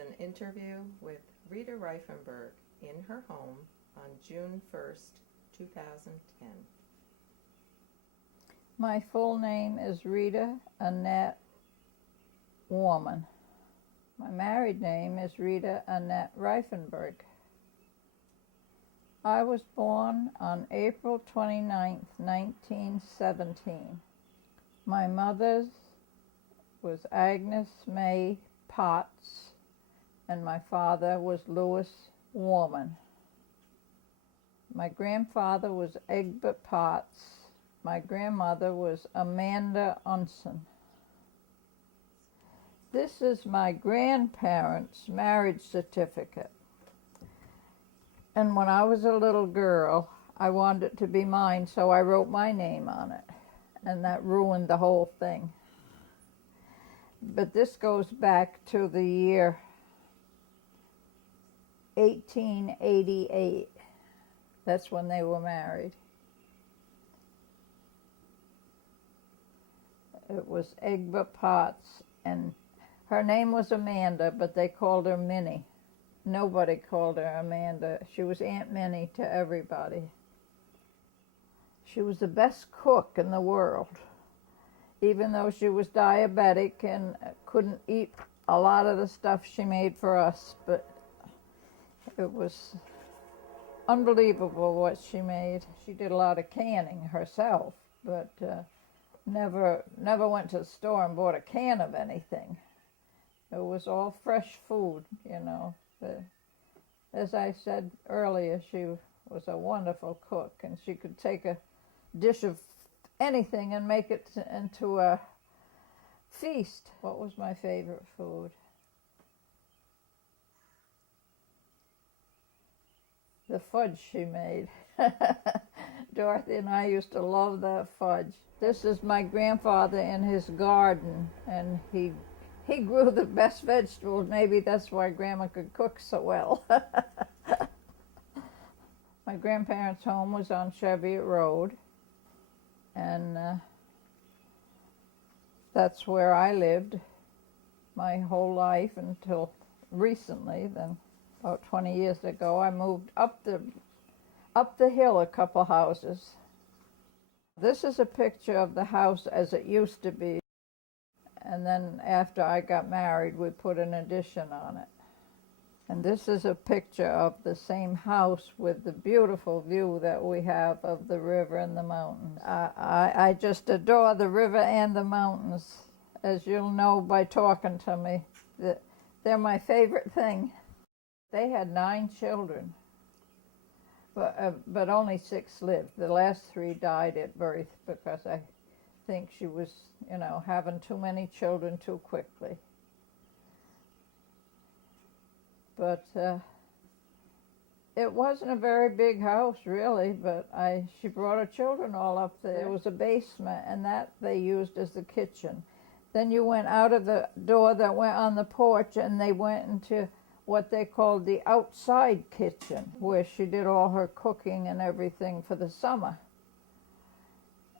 an interview with Rita Rifenburgh in her home on June 1st, 2010. My full name is Rita Annette Warman. My married name is Rita Annette Rifenburgh. I was born on April 29th, 1917. My mother's was Agnes May Potts, and my father was Louis Warman. My grandfather was Egbert Potts. My grandmother was Amanda Unson. This is my grandparents' marriage certificate. And when I was a little girl, I wanted it to be mine, so I wrote my name on it. And that ruined the whole thing. But this goes back to the year 1888. That's when they were married. It was Egbert Potts, and her name was Amanda, but they called her Minnie. Nobody called her Amanda. She was Aunt Minnie to everybody. She was the best cook in the world, even though she was diabetic and couldn't eat a lot of the stuff she made for us, but it was unbelievable what she made. She did a lot of canning herself, but never went to the store and bought a can of anything. It was all fresh food, you know. As I said earlier, she was a wonderful cook, and she could take a dish of anything and make it into a feast. What was my favorite food? The fudge she made. Dorothy and I used to love that fudge. This is my grandfather in his garden, and he grew the best vegetables. Maybe that's why Grandma could cook so well. My grandparents' home was on Cheviot Road, and that's where I lived my whole life until recently. Then about 20 years ago, I moved up the hill a couple houses. This is a picture of the house as it used to be. And then after I got married, we put an addition on it. And this is a picture of the same house with the beautiful view that we have of the river and the mountains. I just adore the river and the mountains, as you'll know by talking to me. They're my favorite thing. They had 9 children, but only 6 lived. The last 3 died at birth because I think she was, having too many children too quickly. But it wasn't a very big house, really, but she brought her children all up there. There was a basement, and that they used as the kitchen. Then you went out of the door that went on the porch, and they went into what they called the outside kitchen, where she did all her cooking and everything for the summer.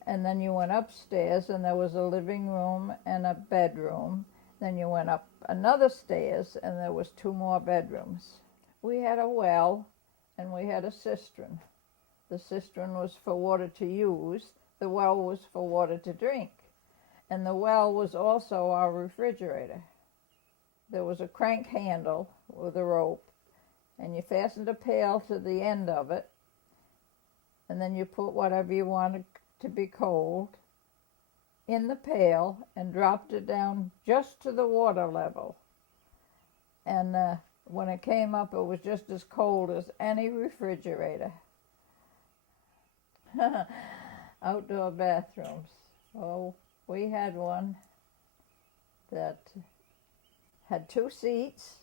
And then you went upstairs, and there was a living room and a bedroom. Then you went up another stairs, and there was 2 more bedrooms. We had a well, and we had a cistern. The cistern was for water to use. The well was for water to drink. And the well was also our refrigerator. There was a crank handle with a rope, and you fastened a pail to the end of it, and then you put whatever you wanted to be cold in the pail and dropped it down just to the water level. And when it came up, it was just as cold as any refrigerator. Outdoor bathrooms. Oh, we had one that had 2 seats,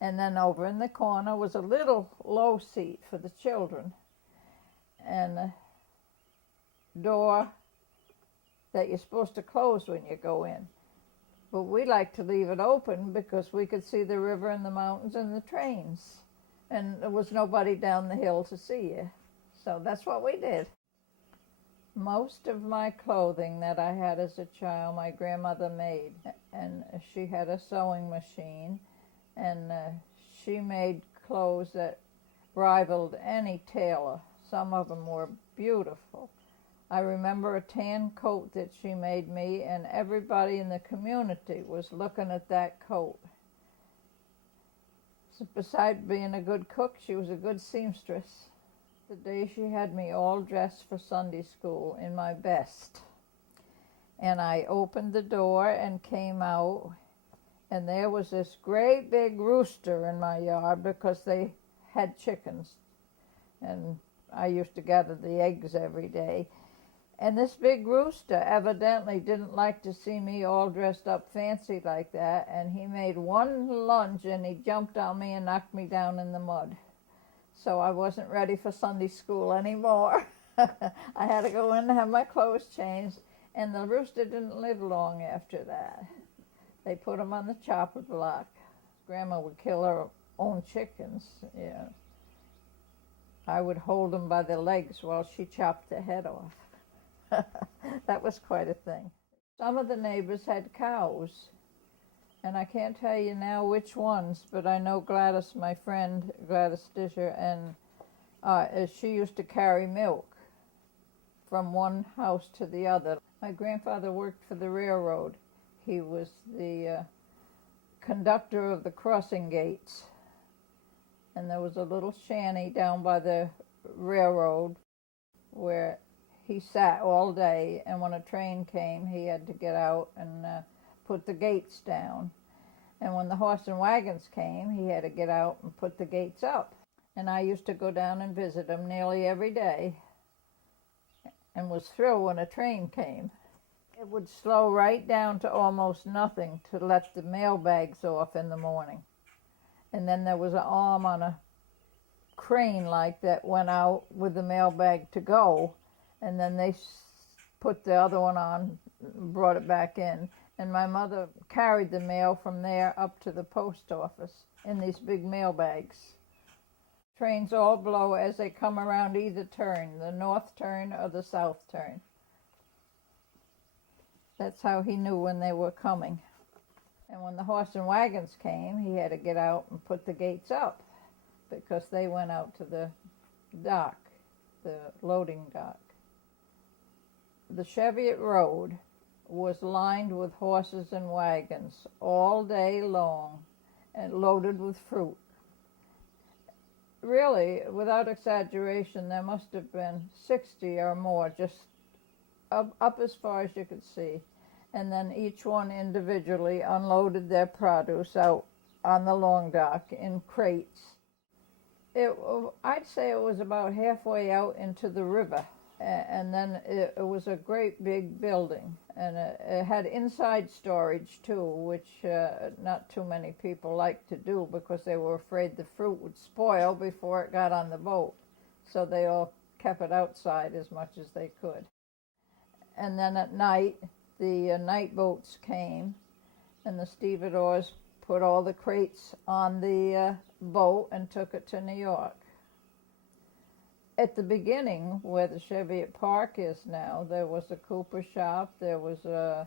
and then over in the corner was a little low seat for the children, and a door that you're supposed to close when you go in. But we like to leave it open because we could see the river and the mountains and the trains, and there was nobody down the hill to see you. So that's what we did. Most of my clothing that I had as a child, my grandmother made, and she had a sewing machine, and she made clothes that rivaled any tailor. Some of them were beautiful. I remember a tan coat that she made me, and everybody in the community was looking at that coat. So besides being a good cook, she was a good seamstress. The day she had me all dressed for Sunday school in my best. And I opened the door and came out, and there was this great big rooster in my yard because they had chickens. And I used to gather the eggs every day. And this big rooster evidently didn't like to see me all dressed up fancy like that, and he made one lunge and he jumped on me and knocked me down in the mud. So I wasn't ready for Sunday school anymore. I had to go in and have my clothes changed, and the rooster didn't live long after that. They put him on the chopper block. Grandma would kill her own chickens. Yeah. I would hold them by the legs while she chopped the head off. That was quite a thing. Some of the neighbors had cows, and I can't tell you now which ones, but I know Gladys, my friend, Gladys Disher, and she used to carry milk from one house to the other. My grandfather worked for the railroad. He was the conductor of the crossing gates, and there was a little shanty down by the railroad where he sat all day, and when a train came, he had to get out and put the gates down. And when the horse and wagons came, he had to get out and put the gates up. And I used to go down and visit him nearly every day, and was thrilled when a train came. It would slow right down to almost nothing to let the mail bags off in the morning. And then there was an arm on a crane like that went out with the mail bag to go, and then they put the other one on, brought it back in. And my mother carried the mail from there up to the post office in these big mail bags. Trains all blow as they come around either turn, the north turn or the south turn. That's how he knew when they were coming. And when the horse and wagons came, he had to get out and put the gates up because they went out to the dock, the loading dock. The Cheviot Road was lined with horses and wagons all day long and loaded with fruit. Really, without exaggeration, there must have been 60 or more just up as far as you could see. And then each one individually unloaded their produce out on the long dock in crates. I'd say it was about halfway out into the river. And then it was a great big building, and it had inside storage too, which not too many people liked to do because they were afraid the fruit would spoil before it got on the boat. So they all kept it outside as much as they could. And then at night, the night boats came, and the stevedores put all the crates on the boat and took it to New York. At the beginning, where the Cheviot Park is now, there was a cooper shop, there was a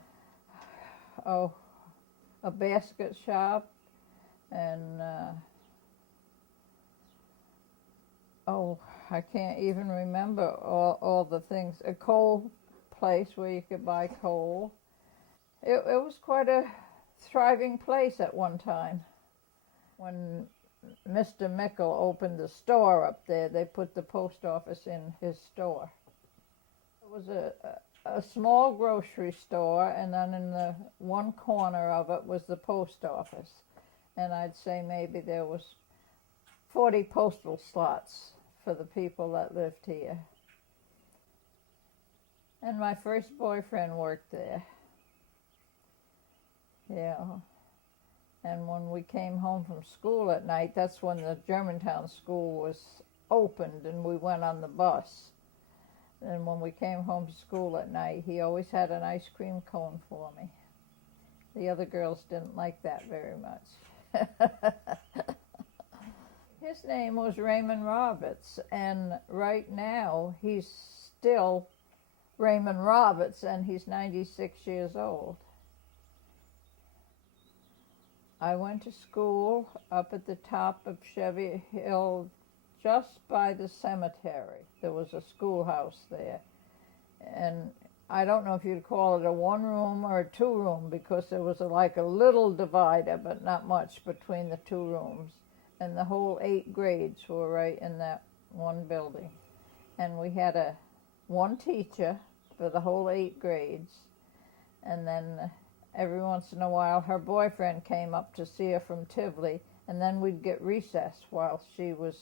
basket shop, and I can't even remember all the things. A coal place where you could buy coal. It was quite a thriving place at one time. When Mr. Mickle opened the store up there, they put the post office in his store. It was a small grocery store, and then in the one corner of it was the post office. And I'd say maybe there was 40 postal slots for the people that lived here. And my first boyfriend worked there. Yeah. And when we came home from school at night, that's when the Germantown school was opened and we went on the bus. And when we came home from school at night, he always had an ice cream cone for me. The other girls didn't like that very much. His name was Raymond Roberts, and right now he's still Raymond Roberts, and he's 96 years old. I went to school up at the top of Cheviot Hill, just by the cemetery. There was a schoolhouse there. And I don't know if you'd call it a one-room or a two-room, because there was like a little divider, but not much between the two rooms. And the whole 8 grades were right in that one building. And we had one teacher for the whole 8 grades. And then every once in a while her boyfriend came up to see her from Tivoli, and then we'd get recess while she was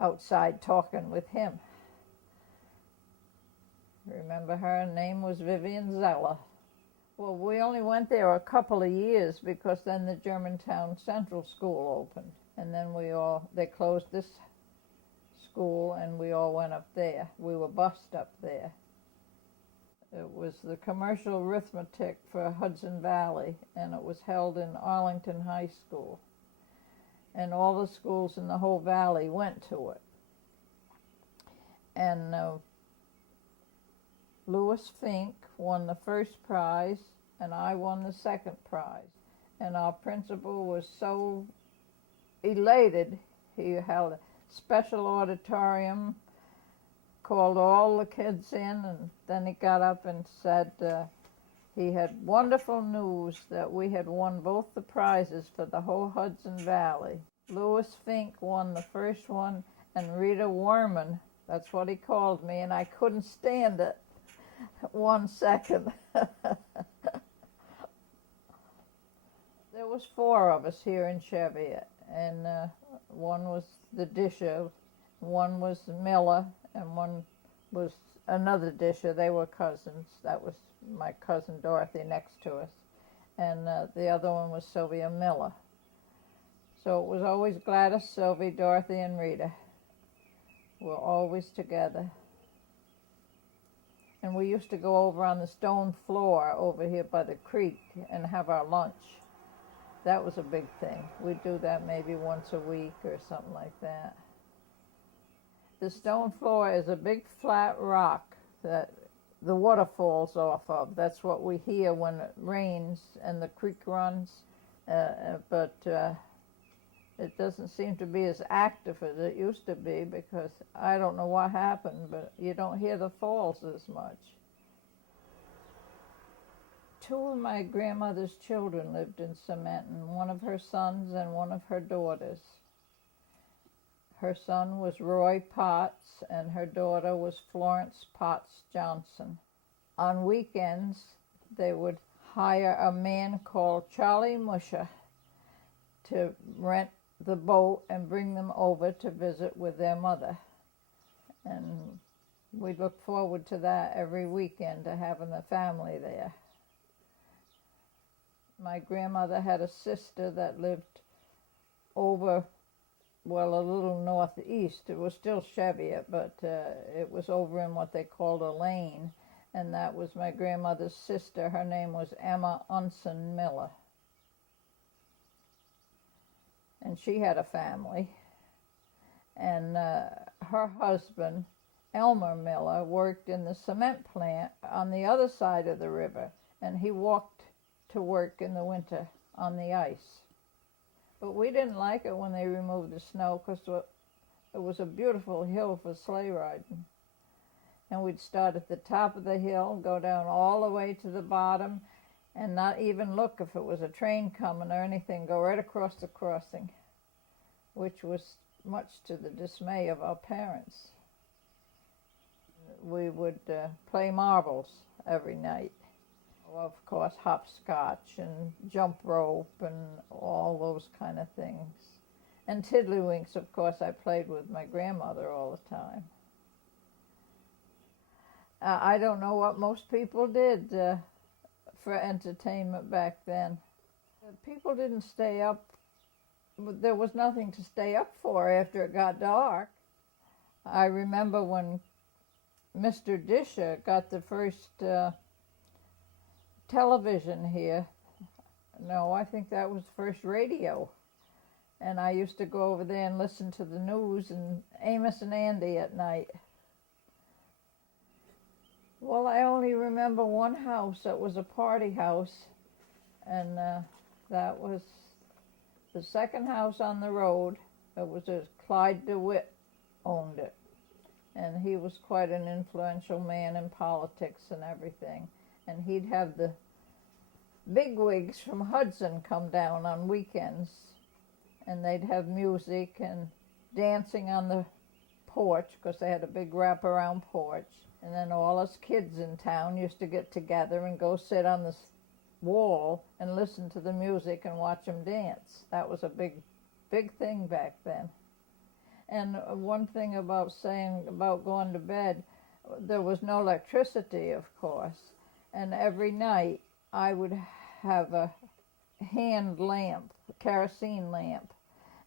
outside talking with him. Remember, her name was Vivian Zeller. Well, we only went there a couple of years, because then the Germantown Central School opened, and then they closed this school and we all went up there. We were bused up there. It was the commercial arithmetic for Hudson Valley, and it was held in Arlington High School. And all the schools in the whole valley went to it. And Louis Fink won the first prize, and I won the second prize. And our principal was so elated. He held a special auditorium, called all the kids in, and then he got up and said he had wonderful news that we had won both the prizes for the whole Hudson Valley. Louis Fink won the first one, and Rita Rifenburgh, that's what he called me, and I couldn't stand it 1 second. There was 4 of us here in Cheviot, and one was the disher, one was Miller, and one was another disher. They were cousins. That was my cousin Dorothy next to us. And the other one was Sylvia Miller. So it was always Gladys, Sylvie, Dorothy, and Rita. We're always together. And we used to go over on the stone floor over here by the creek and have our lunch. That was a big thing. We'd do that maybe once a week or something like that. The stone floor is a big flat rock that the water falls off of. That's what we hear when it rains and the creek runs. But it doesn't seem to be as active as it used to be, because I don't know what happened, but you don't hear the falls as much. 2 of my grandmother's children lived in Cementon, one of her sons and one of her daughters. Her son was Roy Potts, and her daughter was Florence Potts Johnson. On weekends, they would hire a man called Charlie Musher to rent the boat and bring them over to visit with their mother. And we looked forward to that every weekend, to having the family there. My grandmother had a sister that lived over, well, a little northeast. It was still Cheviot, but it was over in what they called a lane, and that was my grandmother's sister. Her name was Emma Unson Miller. And she had a family. And her husband, Elmer Miller, worked in the cement plant on the other side of the river, and he walked to work in the winter on the ice. But we didn't like it when they removed the snow, because it was a beautiful hill for sleigh riding. And we'd start at the top of the hill, go down all the way to the bottom, and not even look if it was a train coming or anything, go right across the crossing, which was much to the dismay of our parents. We would play marbles every night. Of course, hopscotch and jump rope and all those kind of things. And tiddlywinks, of course, I played with my grandmother all the time. I don't know what most people did for entertainment back then. People didn't stay up. There was nothing to stay up for after it got dark. I remember when Mr. Disher got the first television here. No, I think that was the first radio. And I used to go over there and listen to the news and Amos and Andy at night. Well, I only remember one house that was a party house, and That was the second house on the road. It was a Clyde DeWitt owned it. And he was quite an influential man in politics and everything. And he'd have the bigwigs from Hudson come down on weekends. And they'd have music and dancing on the porch, because they had a big wraparound porch. And then all us kids in town used to get together and go sit on the wall and listen to the music and watch them dance. That was a big thing back then. And one thing about saying about going to bed, there was no electricity, of course. And every night I would have a hand lamp, a kerosene lamp,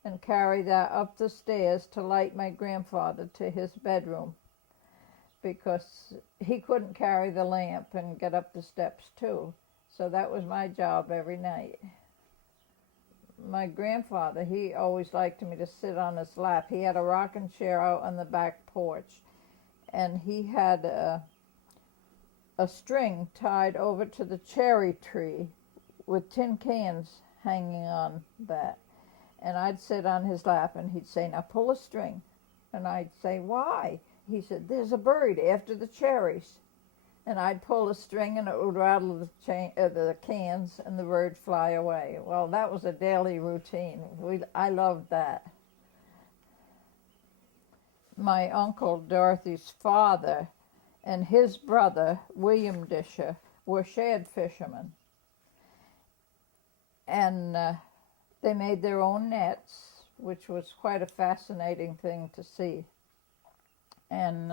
and carry that up the stairs to light my grandfather to his bedroom, because he couldn't carry the lamp and get up the steps too. So that was my job every night. My grandfather, he always liked me to sit on his lap. He had a rocking chair out on the back porch, and he had a string tied over to the cherry tree with tin cans hanging on that. And I'd sit on his lap, and he'd say, "Now pull a string." And I'd say, "Why?" He said, "There's a bird after the cherries." And I'd pull a string, and it would rattle the cans, and the bird fly away. Well, that was a daily routine. I loved that. My uncle Dorothy's father and his brother, William Disher, were shad fishermen. And they made their own nets, which was quite a fascinating thing to see. And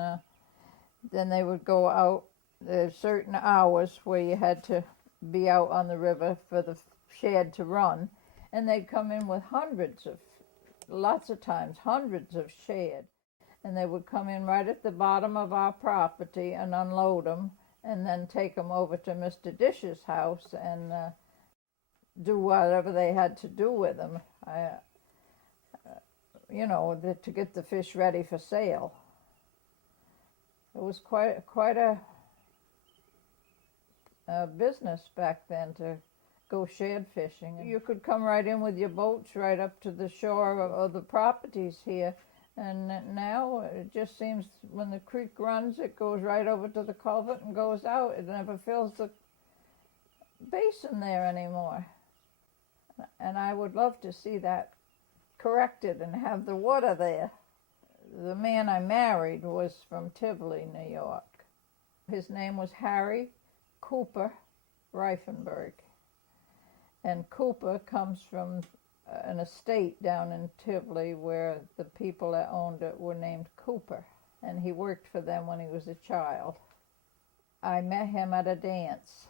then they would go out. There's certain hours where you had to be out on the river for the shad to run, and they'd come in with lots of times, hundreds of shad. And they would come in right at the bottom of our property and unload them, and then take them over to Mr. Dish's house and do whatever they had to do with them, to get the fish ready for sale. It was quite a business back then to go shad fishing. You could come right in with your boats right up to the shore of the properties here, and now it just seems when the creek runs, it goes right over to the culvert and goes out. It never fills the basin there anymore. And I would love to see that corrected and have the water there. The man I married was from Tivoli, New York. His name was Harry Cooper Rifenburgh. And Cooper comes from an estate down in Tivoli where the people that owned it were named Cooper. And he worked for them when he was a child. I met him at a dance.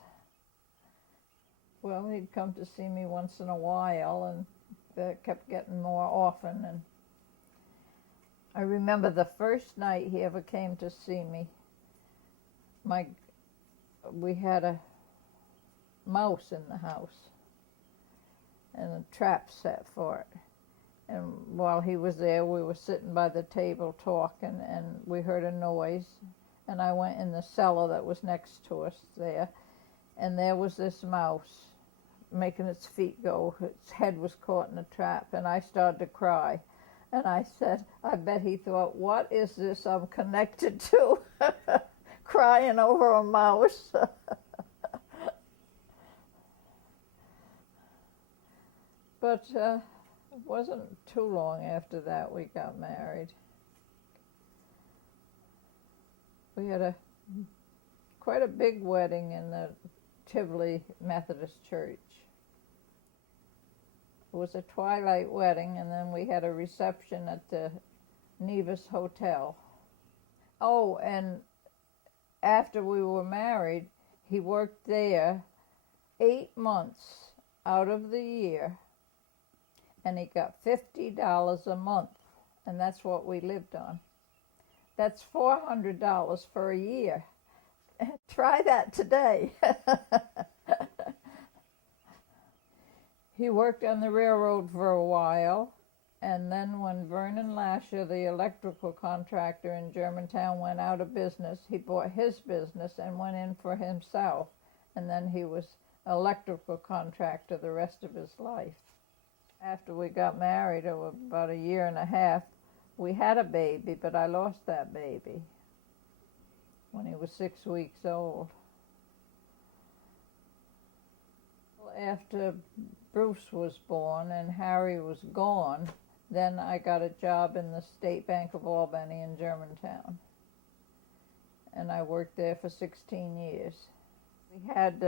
Well, he'd come to see me once in a while, and that kept getting more often. And I remember the first night he ever came to see me, we had a mouse in the house and a trap set for it. And while he was there, we were sitting by the table talking, and we heard a noise. And I went in the cellar that was next to us there, and there was this mouse making its feet go. Its head was caught in a trap, and I started to cry. And I said, I bet he thought, what is this I'm connected to? Crying over a mouse. But it wasn't too long after that we got married. We had quite a big wedding in the Tivoli Methodist Church. It was a twilight wedding, and then we had a reception at the Nevis Hotel. Oh, and after we were married, he worked there 8 months out of the year, and he got $50 a month, and that's what we lived on. That's $400 for a year. Try that today. He worked on the railroad for a while, and then when Vernon Lasher, the electrical contractor in Germantown, went out of business, he bought his business and went in for himself. And then he was electrical contractor the rest of his life. After we got married, about a year and a half, we had a baby, but I lost that baby when he was 6 weeks old. After Bruce was born and Harry was gone, then I got a job in the State Bank of Albany in Germantown. And I worked there for 16 years. We had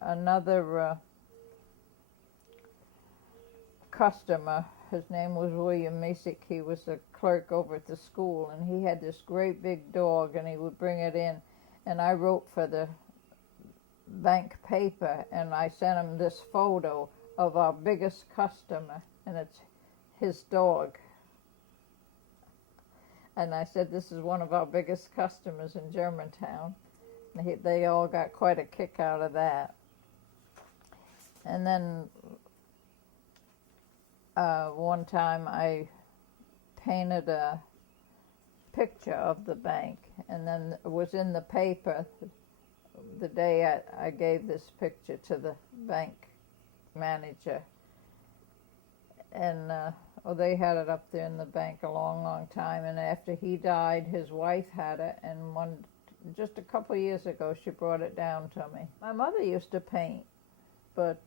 another customer. His name was William Masick. He was a clerk over at the school, and he had this great big dog, and he would bring it in, and I wrote for the bank paper, and I sent him this photo of our biggest customer, and it's his dog. And I said, this is one of our biggest customers in Germantown. And they all got quite a kick out of that. And then one time I painted a picture of the bank, and then it was in the paper the day I gave this picture to the bank manager. And they had it up there in the bank a long, long time. And after he died, his wife had it, and just a couple of years ago, she brought it down to me. My mother used to paint, but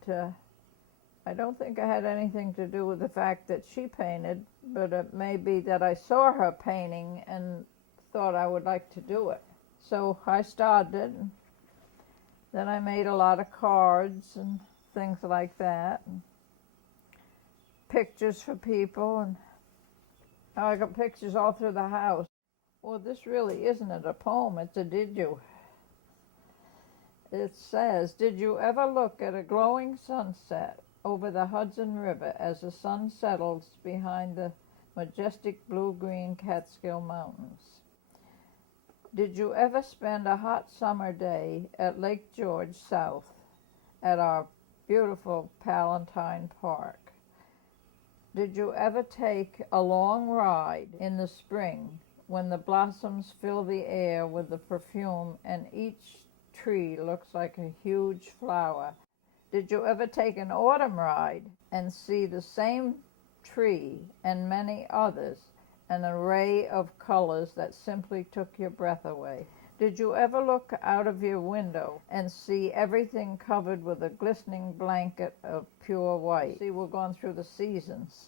I don't think I had anything to do with the fact that she painted, but it may be that I saw her painting and thought I would like to do it. So I started. Then I made a lot of cards and things like that, and pictures for people, and I got pictures all through the house. Well, this really isn't a poem, it's a did you. It says, did you ever look at a glowing sunset over the Hudson River as the sun settles behind the majestic blue-green Catskill Mountains? Did you ever spend a hot summer day at Lake George South at our beautiful Palatine Park? Did you ever take a long ride in the spring when the blossoms fill the air with the perfume and each tree looks like a huge flower? Did you ever take an autumn ride and see the same tree and many others, an array of colors that simply took your breath away? Did you ever look out of your window and see everything covered with a glistening blanket of pure white? See, we're going through the seasons.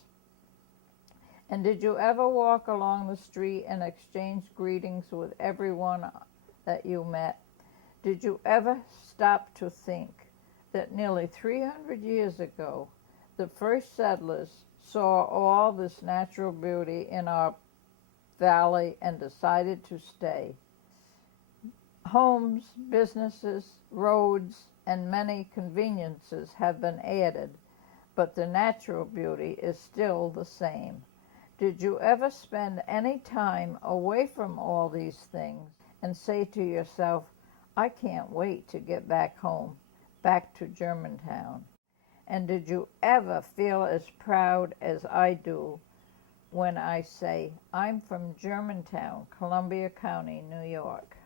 And did you ever walk along the street and exchange greetings with everyone that you met? Did you ever stop to think that nearly 300 years ago, the first settlers saw all this natural beauty in our valley and decided to stay? Homes, businesses, roads, and many conveniences have been added, but the natural beauty is still the same. Did you ever spend any time away from all these things and say to yourself, I can't wait to get back home, back to Germantown? And did you ever feel as proud as I do when I say, I'm from Germantown, Columbia County, New York?